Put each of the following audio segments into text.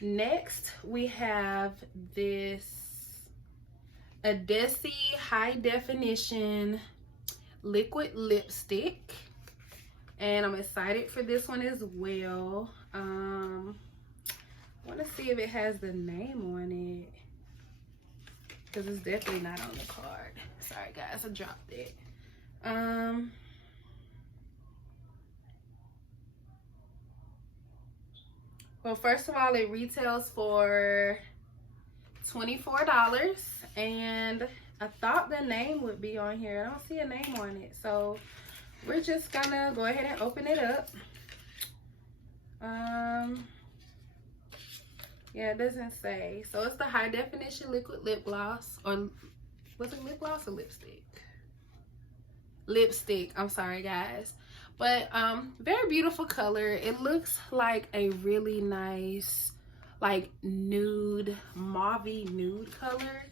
Next, we have this Adesi High Definition Liquid Lipstick. And I'm excited for this one as well. I want to see if it has the name on it, because it's definitely not on the card. Sorry guys, I dropped it. Well, first of all, it retails for $24, and I thought the name would be on here. I don't see a name on it, so we're just gonna go ahead and open it up. Yeah, it doesn't say. So it's the High Definition Liquid Lip Gloss, or was it lip gloss or lipstick? Lipstick, I'm sorry guys. But very beautiful color. It looks like a really nice, like nude, mauve nude color.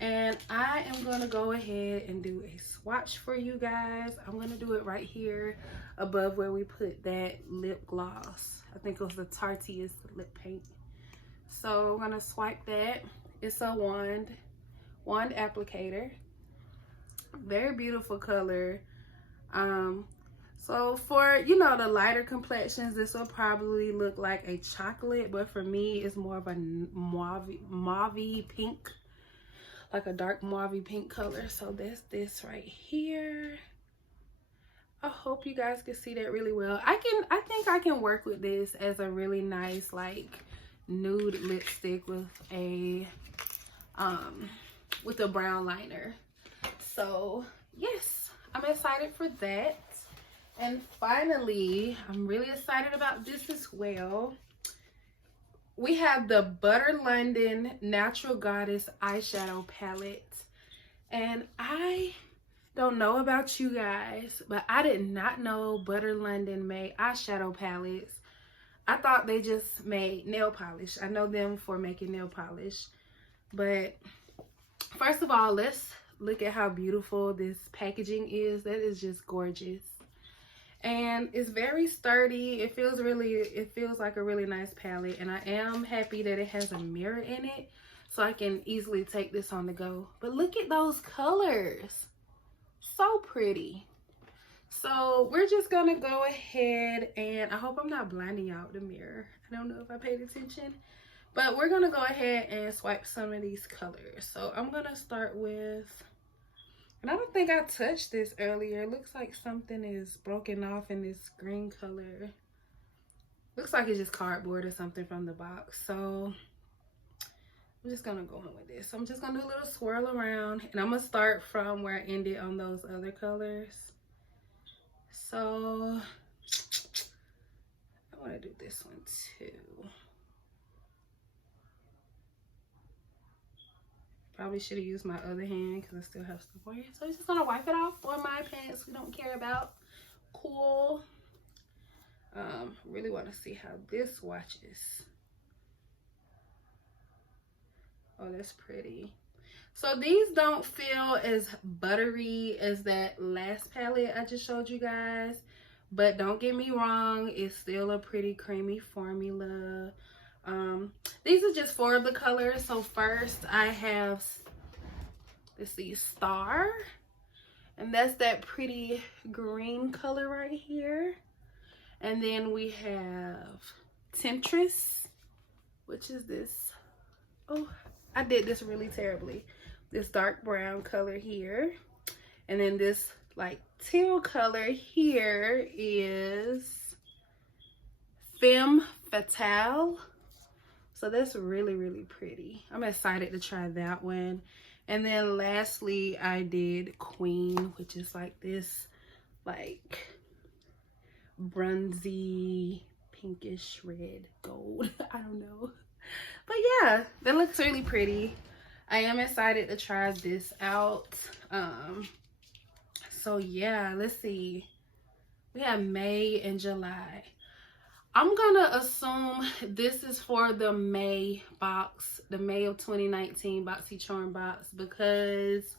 And I am gonna go ahead and do a swatch for you guys. I'm gonna do it right here above where we put that lip gloss. I think it was the Tarte's lip paint. So I'm gonna swipe that. It's a wand applicator. Very beautiful color. So for, you know, the lighter complexions, this will probably look like a chocolate, but for me it's more of a mauve pink, like a dark mauve pink color. So that's this right here. I hope you guys can see that really well. I think I can work with this as a really nice like nude lipstick with a brown liner. So yes, I'm excited for that. And finally, I'm really excited about this as well. We have the Butter London Natural Goddess eyeshadow palette. And I don't know about you guys, but I did not know Butter London made eyeshadow palettes. I thought they just made nail polish. I know them for making nail polish. But first of all, let's look at how beautiful this packaging is. That is just gorgeous. And it's very sturdy. It feels like a really nice palette, and I am happy that it has a mirror in it so I can easily take this on the go. But look at those colors, so pretty. So we're just gonna go ahead, and I hope I'm not blinding y'all with the mirror. I don't know if I paid attention, but we're gonna go ahead and swipe some of these colors. So I'm gonna start with, and I don't think I touched this earlier. It looks like something is broken off in this green color. Looks like it's just cardboard or something from the box. So I'm just gonna go in with this. So I'm just gonna do a little swirl around, and I'm gonna start from where I ended on those other colors. So I wanna do this one too. Probably should have used my other hand because I still have stuff on here. So I'm just gonna wipe it off on my pants we don't care about. Cool. Really want to see how this swatches. Oh, that's pretty. So these don't feel as buttery as that last palette I just showed you guys, but don't get me wrong, it's still a pretty creamy formula. These are just 4 of the colors. So first I have, let's see, Star, and that's that pretty green color right here. And then we have Temptress, which is this, oh, I did this really terribly, this dark brown color here. And then this like teal color here is Femme Fatale. So that's really, really pretty. I'm excited to try that one. And then lastly, I did Queen, which is like this, like bronzy, pinkish red gold. I don't know. But yeah, that looks really pretty. I am excited to try this out. So yeah, let's see. We have May and July. I'm gonna assume this is for the May box, the May of 2019 Boxycharm box, because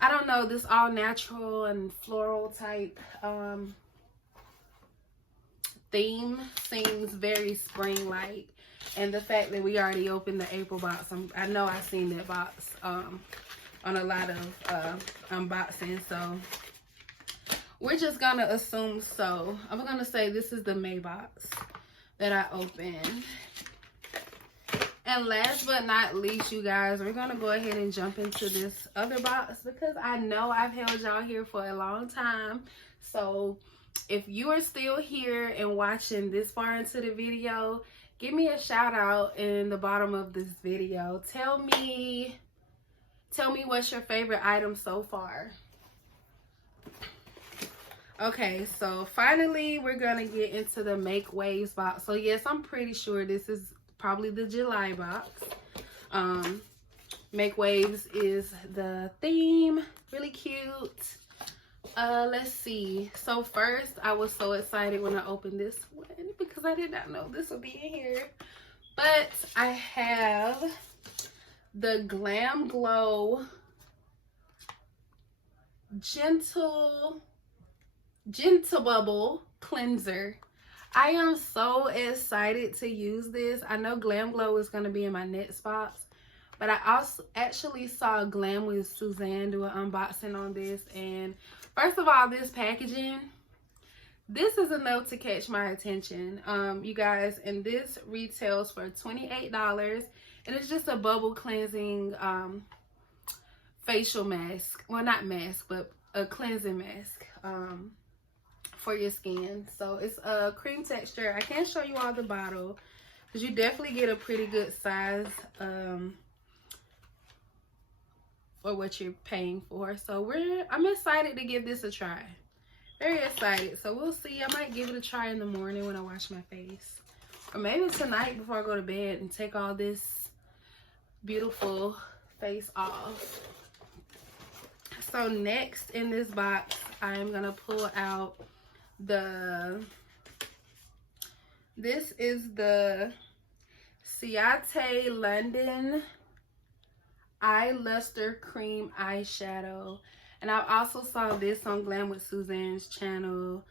I don't know, this all natural and floral type theme seems very spring-like. And the fact that we already opened the April box, I know I've seen that box on a lot of unboxing, so we're just gonna assume so. I'm gonna say this is the May box that I opened. And last but not least, you guys, we're gonna go ahead and jump into this other box because I know I've held y'all here for a long time. So if you are still here and watching this far into the video, give me a shout out in the bottom of this video. Tell me what's your favorite item so far. Okay, so finally we're gonna get into the Make Waves box. So yes, I'm pretty sure this is probably the July box. Make Waves is the theme. Really cute. Let's see. So first, I was so excited when I opened this one because I did not know this would be in here. But I have the Glam Glow Gentle Bubble Cleanser. I am so excited to use this. I know Glam Glow is going to be in my next box, but I also actually saw Glam with Suzanne do an unboxing on this. And first of all, this packaging, this is enough to catch my attention, you guys. And this retails for $28, and it's just a bubble cleansing facial mask. Well, not mask, but a cleansing mask for your skin. So it's a cream texture. I can't show you all the bottle because you definitely get a pretty good size for what you're paying for. So I'm excited to give this a try. Very excited. So we'll see. I might give it a try in the morning when I wash my face, or maybe tonight before I go to bed and take all this beautiful face off. So next in this box, I am gonna pull out this is the Cipa London Eye Lustre Cream Eyeshadow. And I also saw this on Glam with Suzanne's channel.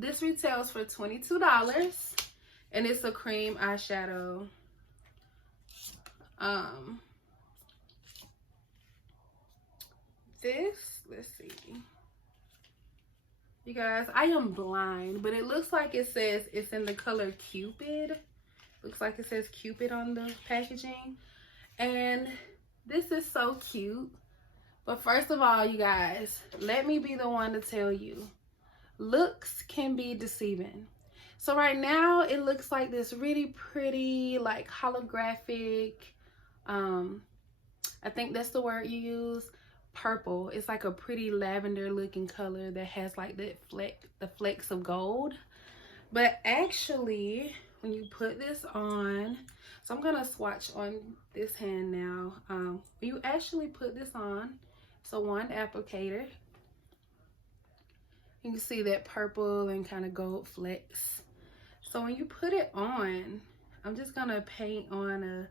This retails for $22, and it's a cream eyeshadow. Let's see. You guys, I am blind, but it looks like it says it's in the color Cupid. Looks like it says Cupid on the packaging. And this is so cute. But first of all, you guys, let me be the one to tell you, looks can be deceiving. So right now, it looks like this really pretty, like holographic, I think that's the word you use, purple. It's like a pretty lavender looking color that has like the flecks of gold. But actually, when you put this on, so I'm gonna swatch on this hand now. When you actually put this on, so one applicator, you can see that purple and kind of gold flecks. So when you put it on, I'm just gonna paint on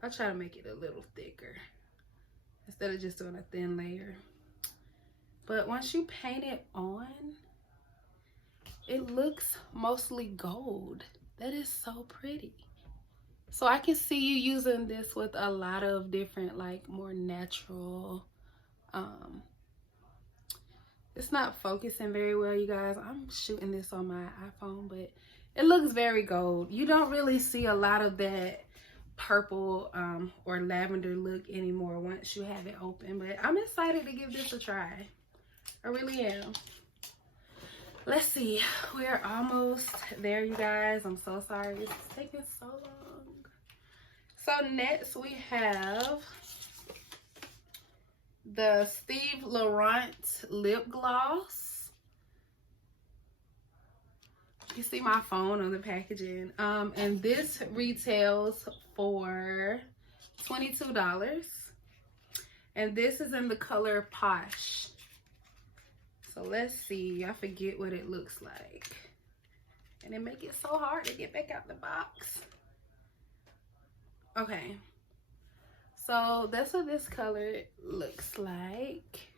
I'll try to make it a little thicker instead of just doing a thin layer. But once you paint it on, it looks mostly gold. That is so pretty. So I can see you using this with a lot of different, like, more natural, it's not focusing very well, you guys. I'm shooting this on my iPhone, but it looks very gold. You don't really see a lot of that purple or lavender look anymore once you have it open. But I'm excited to give this a try. I really am. Let's see. We're almost there, you guys. I'm so sorry it's taking so long. So next we have the Steve Laurent lip gloss. You see my phone on the packaging. And this retails for $22. And this is in the color Posh. So let's see. I forget what it looks like. And it make it so hard to get back out the box. Okay. So that's what this color looks like.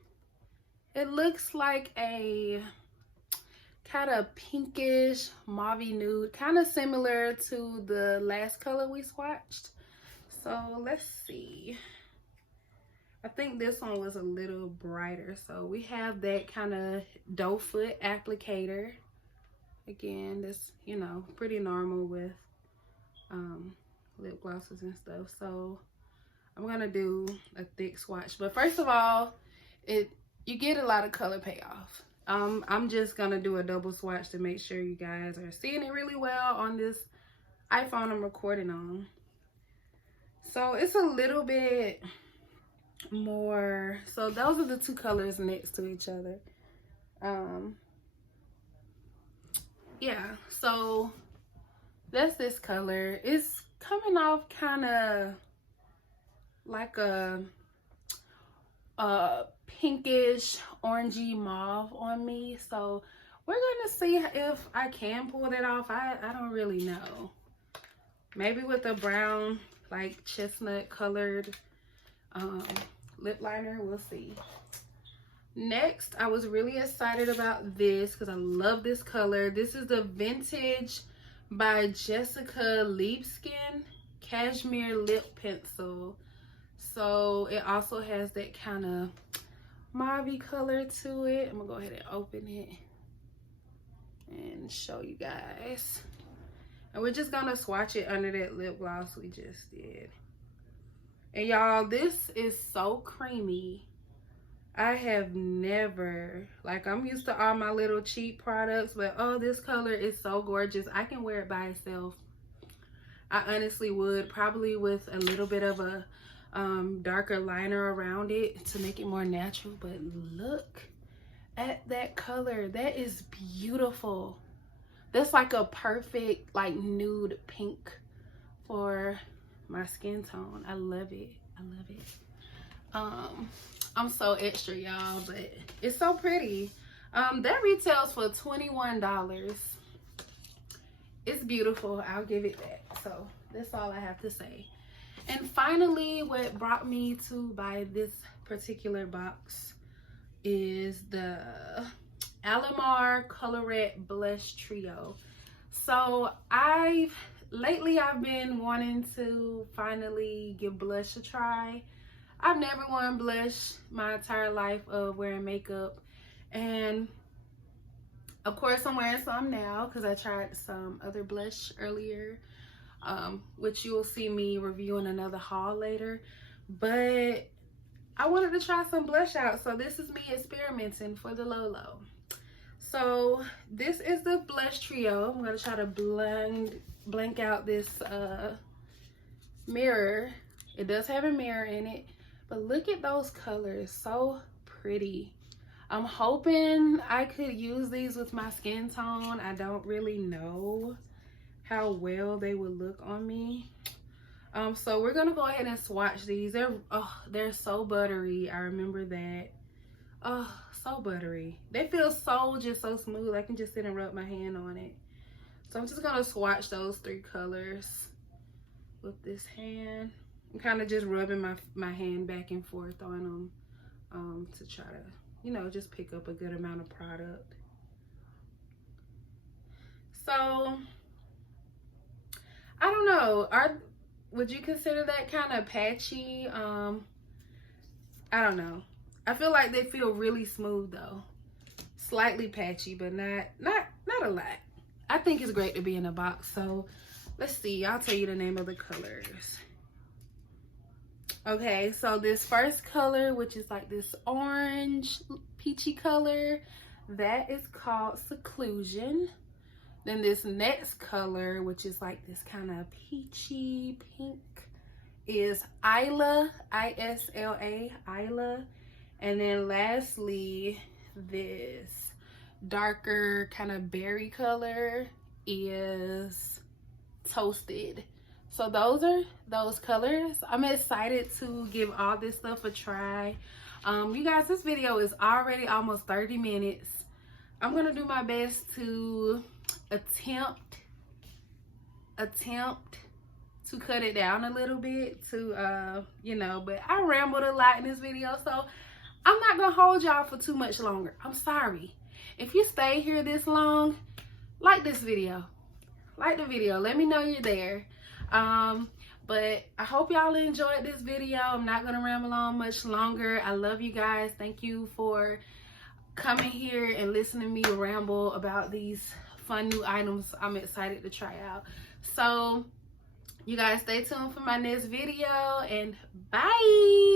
It looks like a kind of pinkish mauvey nude, kind of similar to the last color we swatched. So let's see. I think this one was a little brighter. So we have that kind of doe foot applicator. Again, this, you know, pretty normal with lip glosses and stuff. So I'm gonna do a thick swatch, but first of all, you get a lot of color payoff. I'm just gonna do a double swatch to make sure you guys are seeing it really well on this iPhone I'm recording on. So it's a little bit more. So those are the two colors next to each other. Yeah, so that's this color. It's coming off kind of like a pinkish orangey mauve on me. So we're gonna see if I can pull that off. I don't really know. Maybe with a brown, like chestnut colored lip liner, we'll see. Next, I was really excited about this because I love this color. This is the Vintage by Jessica Liebskin Cashmere Lip Pencil. So it also has that kind of mauve color to it. I'm gonna go ahead and open it and show you guys. And we're just gonna swatch it under that lip gloss we just did. And y'all, this is so creamy. I have never, like, I'm used to all my little cheap products, but oh, this color is so gorgeous. I can wear it by itself. I honestly would, probably with a little bit of a darker liner around it to make it more natural. But look at that color. That is beautiful. That's like a perfect, like, nude pink for my skin tone. I love it. I love it. I'm so extra, y'all, but it's so pretty. That retails for $21. It's beautiful. I'll give it that. So that's all I have to say. And finally, what brought me to buy this particular box is the Alamar Colorette Blush Trio. So lately I've been wanting to finally give blush a try. I've never worn blush my entire life of wearing makeup, and of course I'm wearing some now because I tried some other blush earlier, which you will see me reviewing another haul later. But I wanted to try some blush out, so this is me experimenting for the Lolo. So this is the blush trio. I'm gonna try to blank out this mirror. It does have a mirror in it, but look at those colors, so pretty. I'm hoping I could use these with my skin tone. I don't really know how well they would look on me. So we're gonna go ahead and swatch these. They're so buttery. I remember that. Oh, so buttery. They feel so smooth. I can just sit and rub my hand on it. So I'm just gonna swatch those three colors with this hand. I'm kind of just rubbing my hand back and forth on them to try to, you know, just pick up a good amount of product. So I don't know, would you consider that kind of patchy? I don't know. I feel like they feel really smooth though. Slightly patchy, but not a lot. I think it's great to be in a box. So let's see, I'll tell you the name of the colors. Okay, so this first color, which is like this orange peachy color, that is called Seclusion. Then this next color, which is like this kind of peachy pink, is Isla, I-S-L-A, Isla. And then lastly, this darker kind of berry color is Toasted. So those are those colors. I'm excited to give all this stuff a try. You guys, this video is already almost 30 minutes. I'm gonna do my best to attempt to cut it down a little bit to you know, but I rambled a lot in this video, so I'm not gonna hold y'all for too much longer. I'm sorry. If you stay here this long, like this video. Like the video. Let me know you're there. But I hope y'all enjoyed this video. I'm not going to ramble on much longer. I love you guys. Thank you for coming here and listening to me ramble about these fun new items I'm excited to try out. So you guys stay tuned for my next video, and bye.